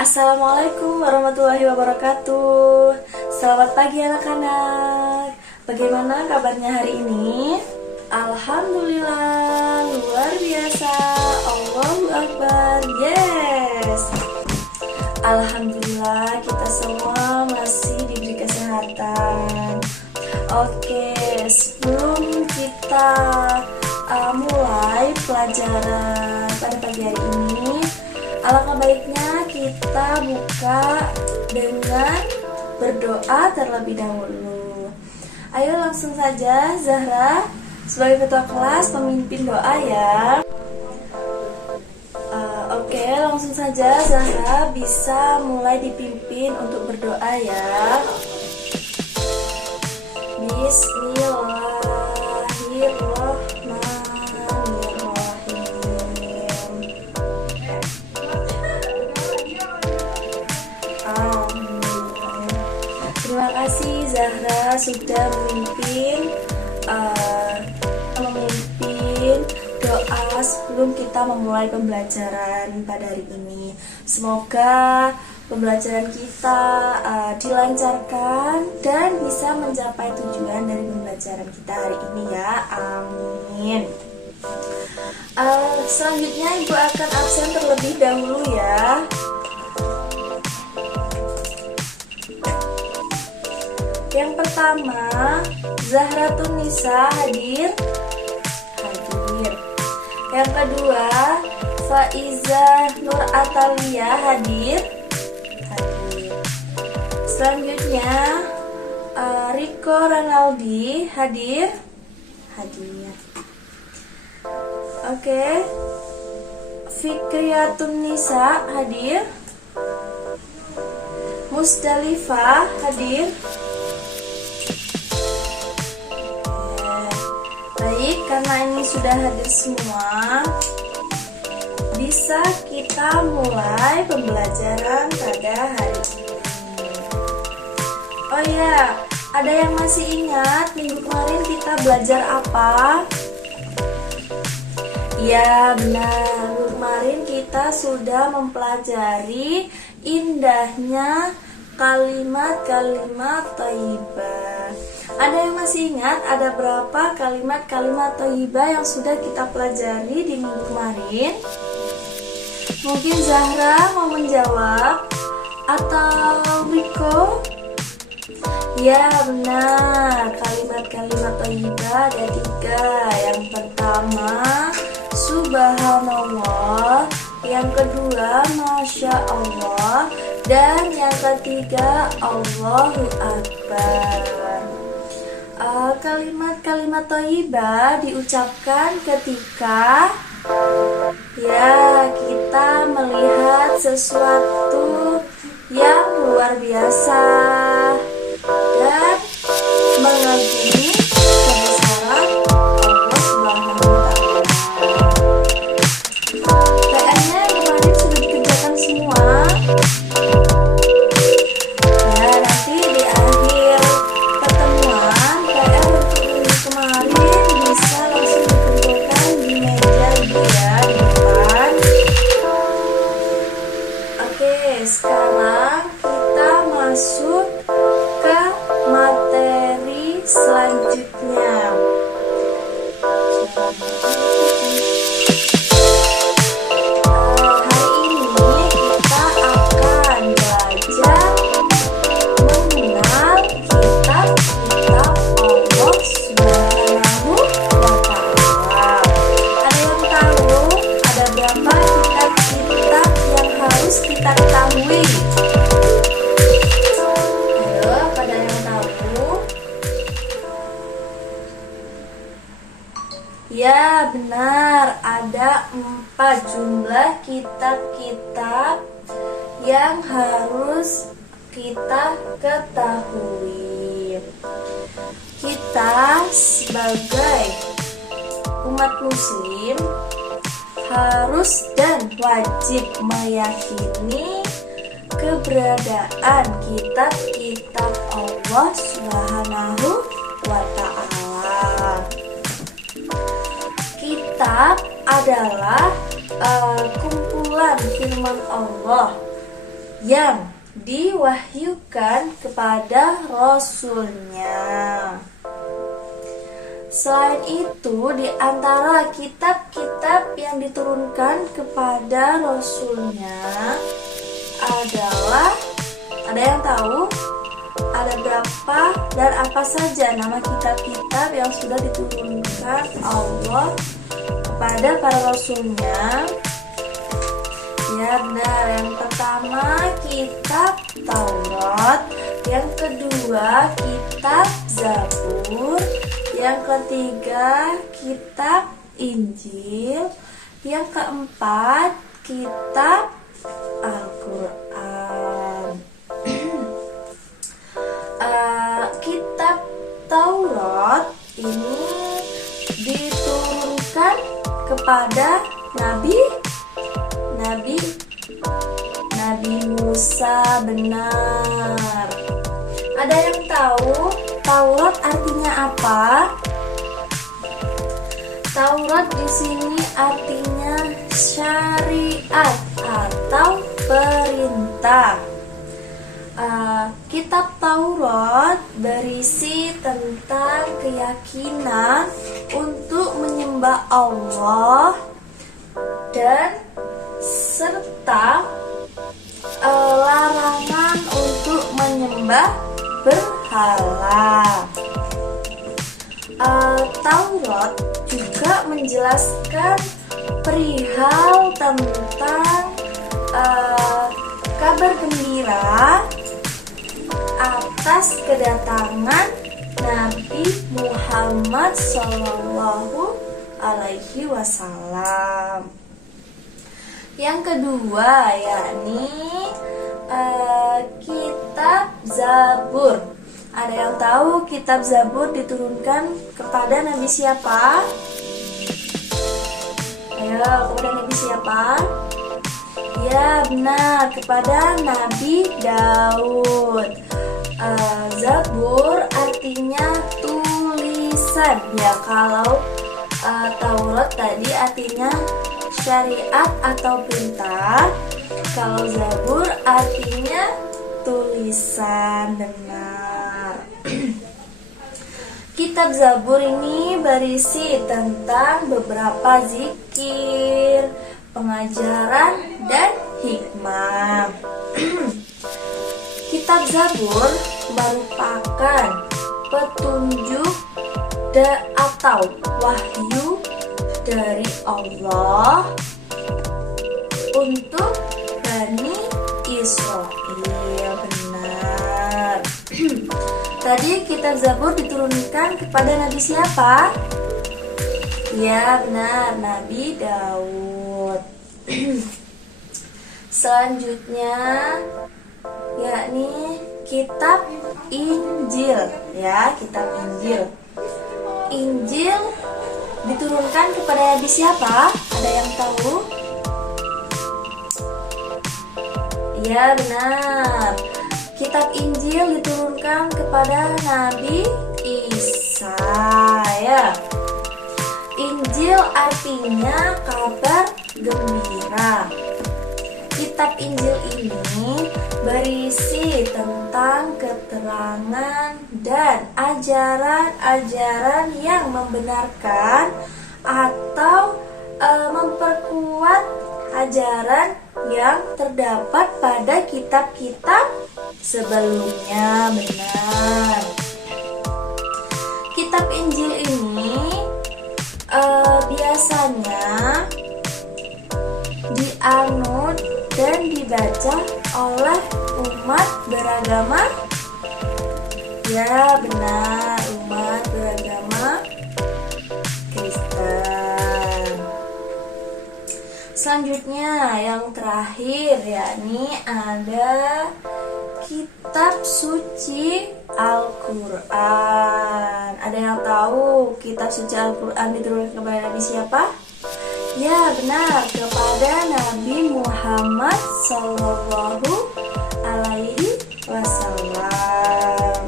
Assalamualaikum warahmatullahi wabarakatuh. Selamat pagi anak-anak. Bagaimana kabarnya hari ini? Alhamdulillah, luar biasa. Allahu Akbar. Yes. Alhamdulillah kita semua masih diberi kesehatan. Oke, sebelum kita mulai pelajaran pada pagi hari ini, alangkah baiknya kita buka dengan berdoa terlebih dahulu. Ayo langsung saja Zahra sebagai ketua kelas pemimpin doa ya. Oke, langsung saja Zahra bisa mulai dipimpin untuk berdoa ya. Bismillahirrahmanirrahim. Terima kasih Zahra sudah memimpin doa sebelum kita memulai pembelajaran pada hari ini. Semoga pembelajaran kita dilancarkan dan bisa mencapai tujuan dari pembelajaran kita hari ini ya. Amin. Selanjutnya Ibu akan absen terlebih dahulu ya. Yang pertama, Zahratun Nisa hadir. Yang kedua, Faiza Nur Atalia hadir. Selanjutnya, Riko Ranaldi hadir. Oke. Fikriyatun Nisa hadir. Musdalifah hadir. Baik, karena ini sudah hadir semua, bisa kita mulai pembelajaran pada hari ini. Oh ya, ada yang masih ingat minggu kemarin kita belajar apa? Ya benar, minggu kemarin kita sudah mempelajari indahnya kalimat-kalimat thayyibah. Ada yang masih ingat ada berapa kalimat-kalimat thayyibah yang sudah kita pelajari di minggu kemarin? Mungkin Zahra mau menjawab atau Riko? Ya benar, kalimat-kalimat thayyibah ada 3. Yang pertama, Subhanallah. Yang kedua, Masya Allah. Dan yang ketiga, Allahu Akbar. Kalimat-kalimat thayyibah diucapkan ketika kita melihat sesuatu yang luar biasa dan mengagumi kebesaran Allah Subhanahu wa Ta'ala. PR-nya kemarin sudah dikerjakan semua. Nanti di akhir pertemuan PR untuk minggu kemarin bisa langsung dikumpulkan di meja Ibu ya, di depan. Oke, sekarang kita masuk ke materi selanjutnya. Hari ini kita akan belajar mengenal kitab-kitab Allah Subhanahu wa Ta'ala. Ada yang tahu ada berapa kitab-kitab yang harus kita ketahui? Ayo, pada yang tahu? Ya benar, ada 4 jumlah kitab-kitab yang harus kita ketahui. Kita sebagai umat muslim harus dan wajib meyakini keberadaan kitab-kitab Allah Subhanahu wa Ta'ala. Kitab adalah kumpulan firman Allah yang diwahyukan kepada Rasulnya. Selain itu, di antara kitab-kitab yang diturunkan kepada Rasulnya adalah, ada yang tahu ada berapa dan apa saja nama kitab-kitab yang sudah diturunkan Allah kepada para Rasulnya? Ya benar, yang pertama kitab Taurat, yang kedua kitab Zabur, yang ketiga kitab Injil, yang keempat kitab Al-Quran. Kitab Taurat ini diturunkan kepada Nabi Musa, benar. Ada yang tahu Taurat artinya apa? Taurat di sini artinya syariat atau perintah. Kitab Taurat berisi tentang keyakinan untuk menyembah Allah dan serta larangan untuk menyembah berhala. Taurat juga menjelaskan perihal tentang kabar gembira atas kedatangan Nabi Muhammad Shallallahu Alaihi Wasallam. Yang kedua yakni kitab Zabur. Ada yang tahu kitab Zabur diturunkan kepada Nabi siapa? Ayo, kepada Nabi siapa? Ya benar, kepada Nabi Daud. Zabur artinya tulisan. Ya, kalau Taurat tadi artinya syariat atau perintah. Kalau Zabur artinya tulisan, benar. Kitab Zabur ini berisi tentang beberapa zikir, pengajaran, dan hikmah. Kitab Zabur merupakan petunjuk atau wahyu dari Allah untuk Bani Israel, benar. Tadi kitab Zabur diturunkan kepada Nabi siapa? Ya benar, Nabi Daud. Selanjutnya yakni kitab Injil, ya, kitab Injil. Injil diturunkan kepada Nabi siapa? Ada yang tahu? Ya benar, kitab Injil diturunkan kepada Nabi Isa, ya. Injil artinya kabar gembira. Kitab Injil ini berisi tentang keterangan dan ajaran-ajaran yang membenarkan atau memperkuat ajaran yang terdapat pada kitab-kitab sebelumnya, benar. Kitab Injil ini biasanya dianut dan dibaca oleh umat beragama, ya benar, umat beragama Kristen. Selanjutnya yang terakhir yakni ada kitab suci Al-Quran. Ada yang tahu kitab suci Al-Quran diturunkan kepada Nabi siapa? Ya benar, kepada Nabi Muhammad Sallallahu Alaihi Wasallam.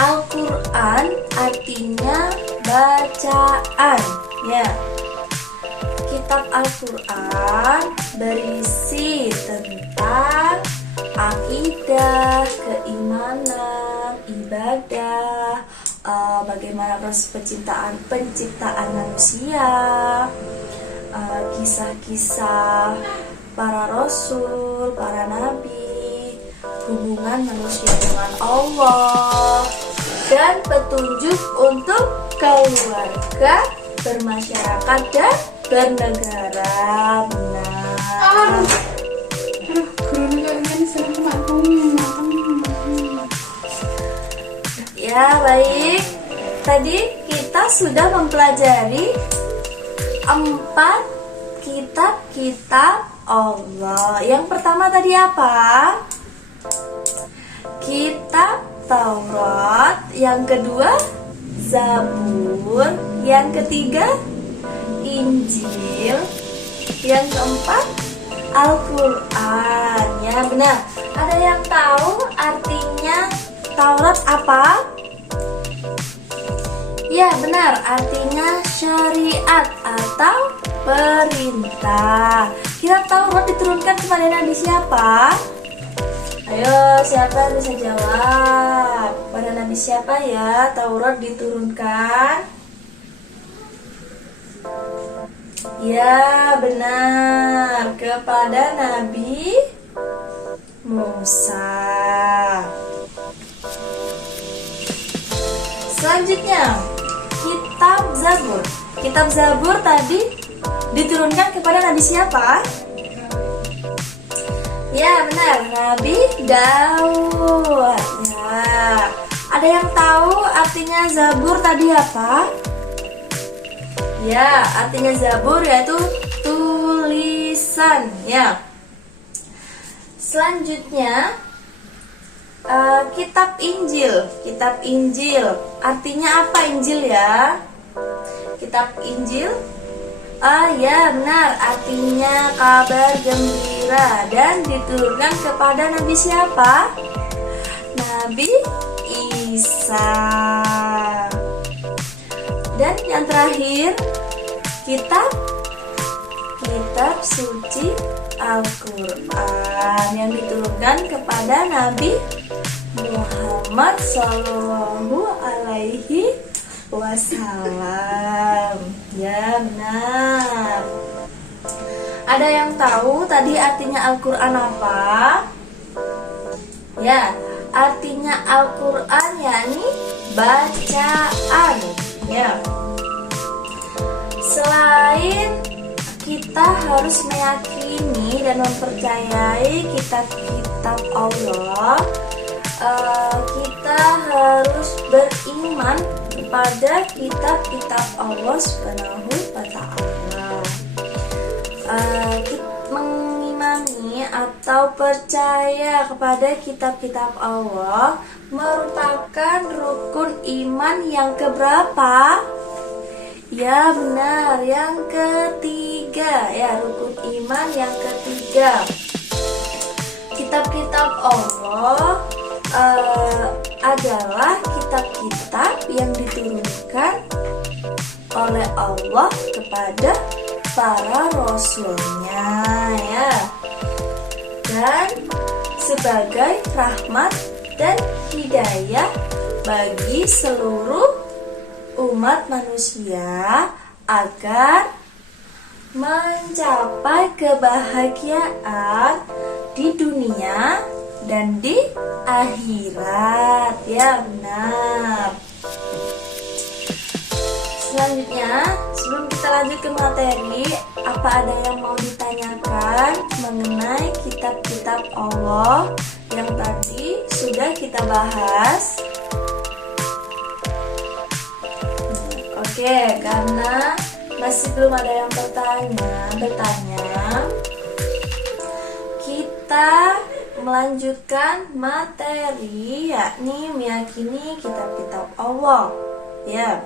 Al-Quran artinya bacaan, ya. Kitab Al-Quran berisi tentang akidah, keimanan, ibadah, bagaimana proses penciptaan manusia, kisah-kisah para rasul, para nabi, hubungan manusia dengan Allah, dan petunjuk untuk keluarga, bermasyarakat, dan bernegara. Benar. Ya, baik. Tadi kita sudah mempelajari 4 kitab-kitab Allah. Yang pertama tadi apa? Kitab Taurat. Yang kedua Zabur. Yang ketiga Injil. Yang keempat Al-Quran. Ya, benar. Ada yang tahu artinya Taurat apa? Ya, benar. Artinya syariat atau perintah. Kitab Taurat diturunkan kepada Nabi siapa? Ayo, siapa yang bisa jawab? Pada Nabi siapa ya Taurat diturunkan? Ya, benar. Kepada Nabi Musa. Selanjutnya, Kitab Zabur. Kitab Zabur tadi diturunkan kepada Nabi siapa? Ya, benar. Nabi Daud. Ya. Ada yang tahu artinya Zabur tadi apa? Ya, artinya Zabur yaitu tulisan. Ya. Selanjutnya, Kitab Injil. Kitab Injil. Artinya apa Injil ya? Kitab Injil. Ya, benar. Artinya kabar gembira dan diturunkan kepada Nabi siapa? Nabi Isa. Dan yang terakhir, kitab suci Al-Quran yang diturunkan kepada Nabi Muhammad Sallallahu Alaihi Wasallam. Ya, benar. Ada yang tahu tadi artinya Al-Quran apa? Ya, artinya Al-Quran yakni bacaan. Ya. Selain kita harus meyakini dan mempercayai kitab-kitab Allah, kita harus beriman kepada kitab-kitab Allah Subhanahu wa Ta'ala. Mengimani atau percaya kepada kitab-kitab Allah merupakan rukun iman yang keberapa? Ya, benar, yang ketiga. Ya, rukun iman yang ketiga. Kitab-kitab Allah adalah kitab-kitab yang diturunkan oleh Allah kepada para rasulnya, ya, dan sebagai rahmat dan hidayah bagi seluruh umat manusia agar mencapai kebahagiaan di dunia dan di akhirat. Ya, benar. Selanjutnya, sebelum kita lanjut ke materi, apa ada yang mau ditanyakan mengenai kitab-kitab Allah yang tadi sudah kita bahas? Oke, karena masih belum ada yang bertanya, kita melanjutkan materi, yakni meyakini kitab-kitab Allah. Ya,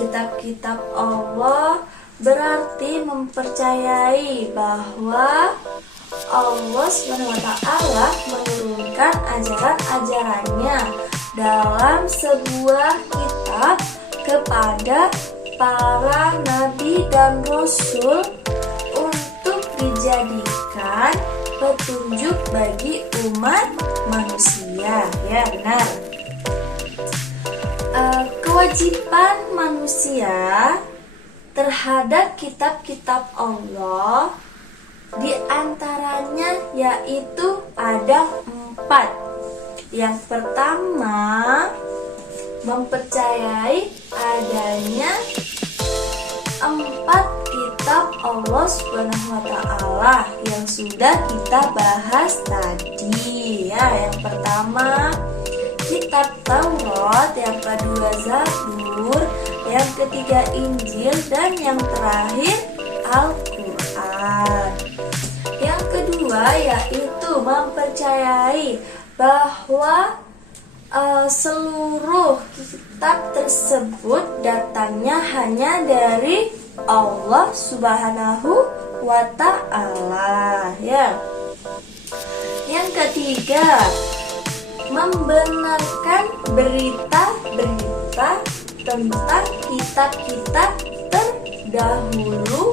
kitab-kitab Allah berarti mempercayai bahwa Allah SWT menurunkan ajaran-ajarannya dalam sebuah kitab kepada para nabi dan rasul untuk dijadikan petunjuk bagi umat manusia. Ya, benar. Kewajiban manusia terhadap kitab-kitab Allah di antaranya yaitu ada 4. Yang pertama, mempercayai adanya 4 kitab Allah Subhanahu wa Ta'ala yang sudah kita bahas tadi. Ya, yang pertama kitab Taurat, yang kedua Zabur, yang ketiga Injil, dan yang terakhir Al-Quran. Yang kedua yaitu mempercayai bahwa seluruh kitab tersebut datangnya hanya dari Allah Subhanahu wa Ta'ala. Ya. Yang ketiga, membenarkan berita-berita tentang kitab-kitab terdahulu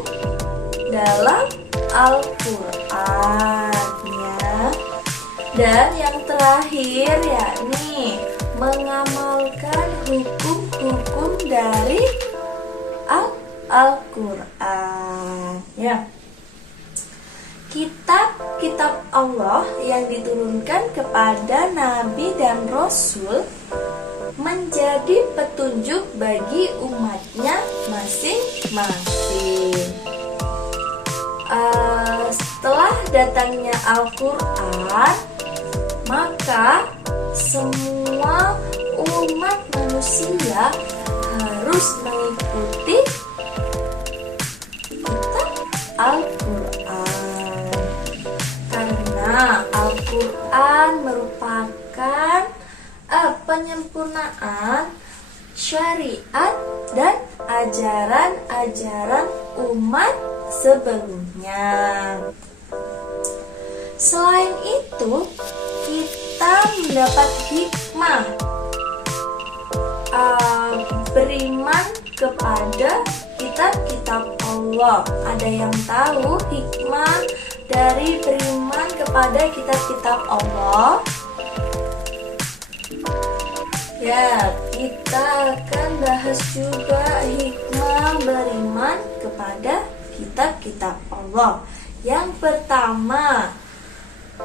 dalam Al-Quran. Ya. Dan yang terakhir yakni mengamalkan hukum-hukum dari Al-Quran. Ya. Kitab-kitab Allah yang diturunkan kepada Nabi dan Rasul menjadi petunjuk bagi umatnya masing-masing. Setelah datangnya Al-Quran, maka semua umat manusia harus mengikuti kitab Al-Quran, karena Al-Quran merupakan penyempurnaan syariat dan ajaran-ajaran umat sebelumnya. Selain itu, kita mendapat hikmah beriman kepada kitab-kitab Allah. Ada yang tahu hikmah dari beriman kepada kitab-kitab Allah? Ya, kita akan bahas juga hikmah beriman kepada kitab-kitab Allah. Yang pertama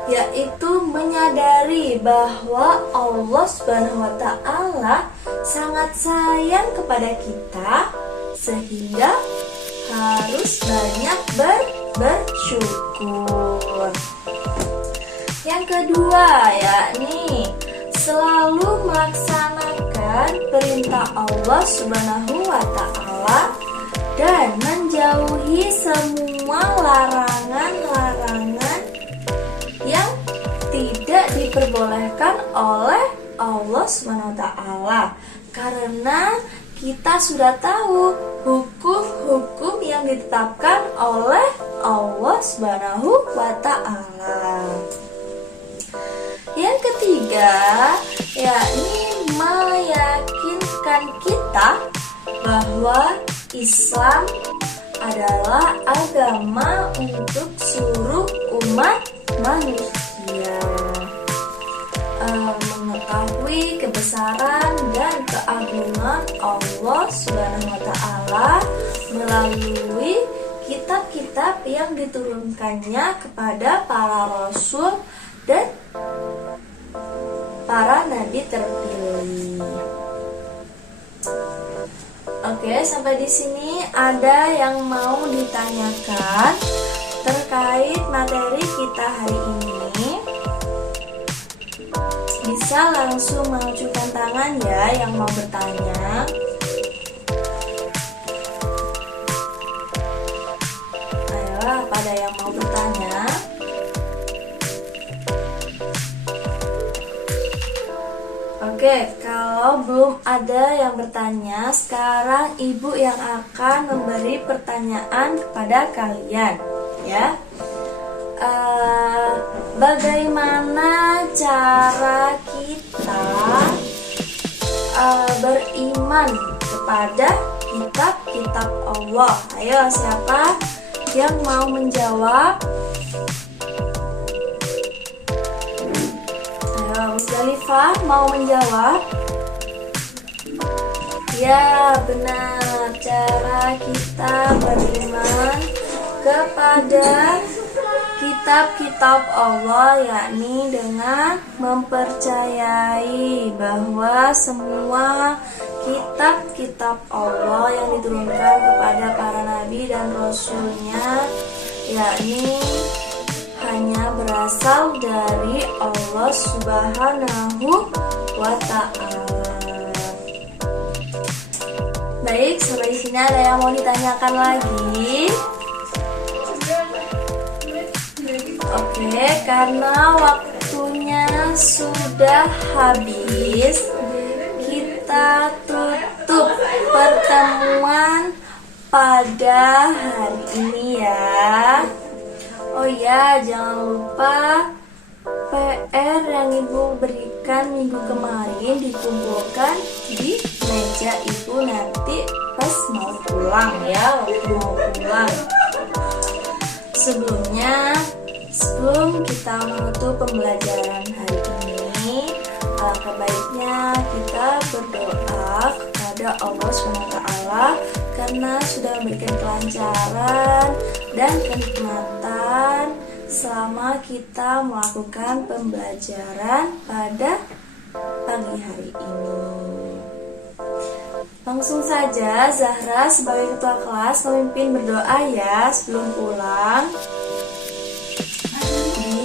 yaitu menyadari bahwa Allah Subhanahu wa Ta'ala sangat sayang kepada kita sehingga harus banyak bersyukur. Yang kedua yakni selalu melaksanakan perintah Allah Subhanahu wa Ta'ala dan menjauhi semua larangan-larangan yang tidak diperbolehkan oleh Allah Subhanahu wa Ta'ala, karena kita sudah tahu hukum-hukum yang ditetapkan oleh Allah Subhanahu wa Ta'ala. Yang ketiga yakni meyakinkan kita bahwa Islam adalah agama untuk seluruh umat manusia. Mengetahui kebesaran dan keagungan Allah Subhanahu wa Ta'ala melalui kitab-kitab yang diturunkannya kepada para rasul dan para nabi terpilih. Oke, sampai di sini ada yang mau ditanyakan terkait materi kita hari ini? Bisa langsung mengajukan tangan ya yang mau bertanya. Ayolah, pada yang mau bertanya? Oke, kalau belum ada yang bertanya, sekarang ibu yang akan memberi pertanyaan kepada kalian, ya. Bagaimana cara kita beriman kepada kitab-kitab Allah? Ayo, siapa yang mau menjawab? Musdalifah mau menjawab? Ya, benar. Cara kita beriman kepada kitab-kitab Allah yakni dengan mempercayai bahwa semua kitab-kitab Allah yang diturunkan kepada para nabi dan rasulnya yakni hanya berasal dari Allah Subhanahu wa Ta'ala. Baik, sampai sini ada yang mau ditanyakan lagi? Oke, karena waktunya sudah habis, kita tutup pertemuan pada hari ini ya. Oh ya, jangan lupa PR yang Ibu berikan minggu kemarin dikumpulkan di meja Ibu nanti pas mau pulang ya, waktu mau pulang. Sebelum kita menutup pembelajaran hari ini, alangkah baiknya kita berdoa kepada Allah SWT karena sudah memberikan kelancaran dan kenikmatan selama kita melakukan pembelajaran pada pagi hari ini. Langsung saja Zahra sebagai ketua kelas memimpin berdoa ya sebelum pulang.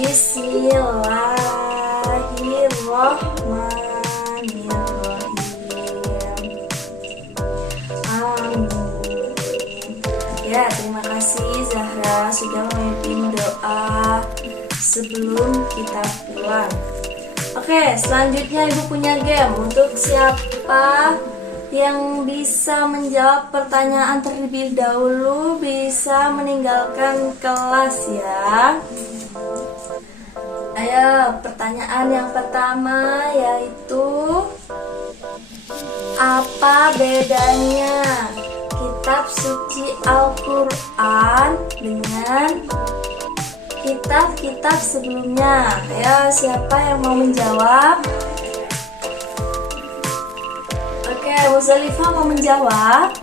Bismillahirrahmanirrahim. Amin. Ya, terima kasih Zahra sudah memimpin doa sebelum kita pulang. Oke, selanjutnya Ibu punya game. Untuk siapa yang bisa menjawab pertanyaan terlebih dahulu bisa meninggalkan kelas ya. Ayo, pertanyaan yang pertama yaitu apa bedanya kitab suci Al-Quran dengan kitab-kitab sebelumnya? Ayo, siapa yang mau menjawab? Oke, Musdalifah mau menjawab?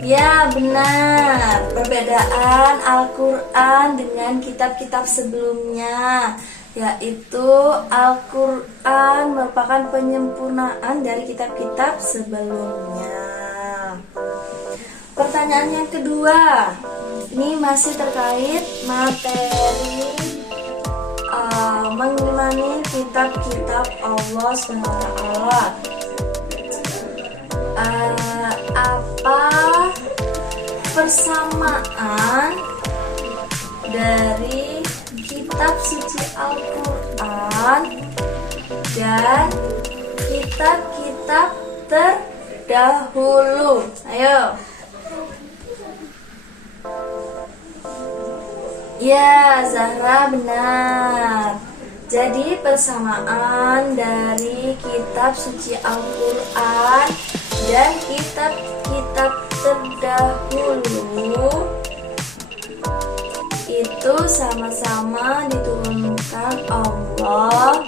Ya, benar. Perbedaan Al-Quran dengan kitab-kitab sebelumnya yaitu Al-Quran merupakan penyempurnaan dari kitab-kitab sebelumnya. Pertanyaan yang kedua, ini masih terkait materi mengimani kitab-kitab Allah SWT. Apa persamaan dari kitab suci Al-Quran dan kitab-kitab terdahulu? Ayo. Ya, Zahra benar. Jadi persamaan dari kitab suci Al-Quran dan kitab-kitab terdahulu itu sama-sama diturunkan Allah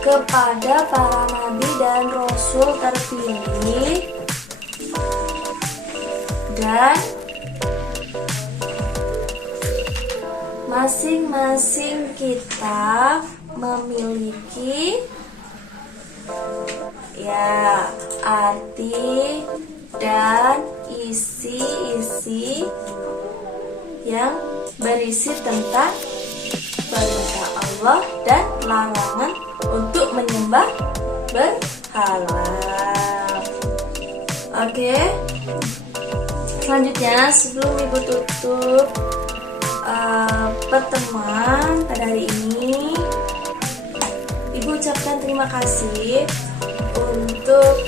kepada para nabi dan rasul terpilih, dan masing-masing kitab memiliki ya arti dan isi-isi yang berisi tentang perintah Allah dan larangan untuk menyembah berhala. Oke. Selanjutnya sebelum Ibu tutup pertemuan pada hari ini, Ibu ucapkan terima kasih untuk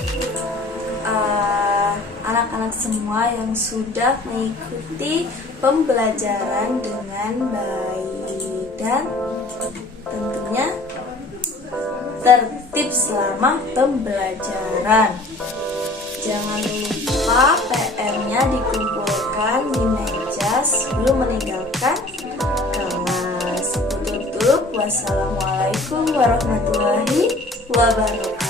anak-anak semua yang sudah mengikuti pembelajaran dengan baik dan tentunya tertib selama pembelajaran. Jangan lupa PR-nya dikumpulkan di meja sebelum meninggalkan kelas. Tutup. Wassalamualaikum warahmatullahi wabarakatuh.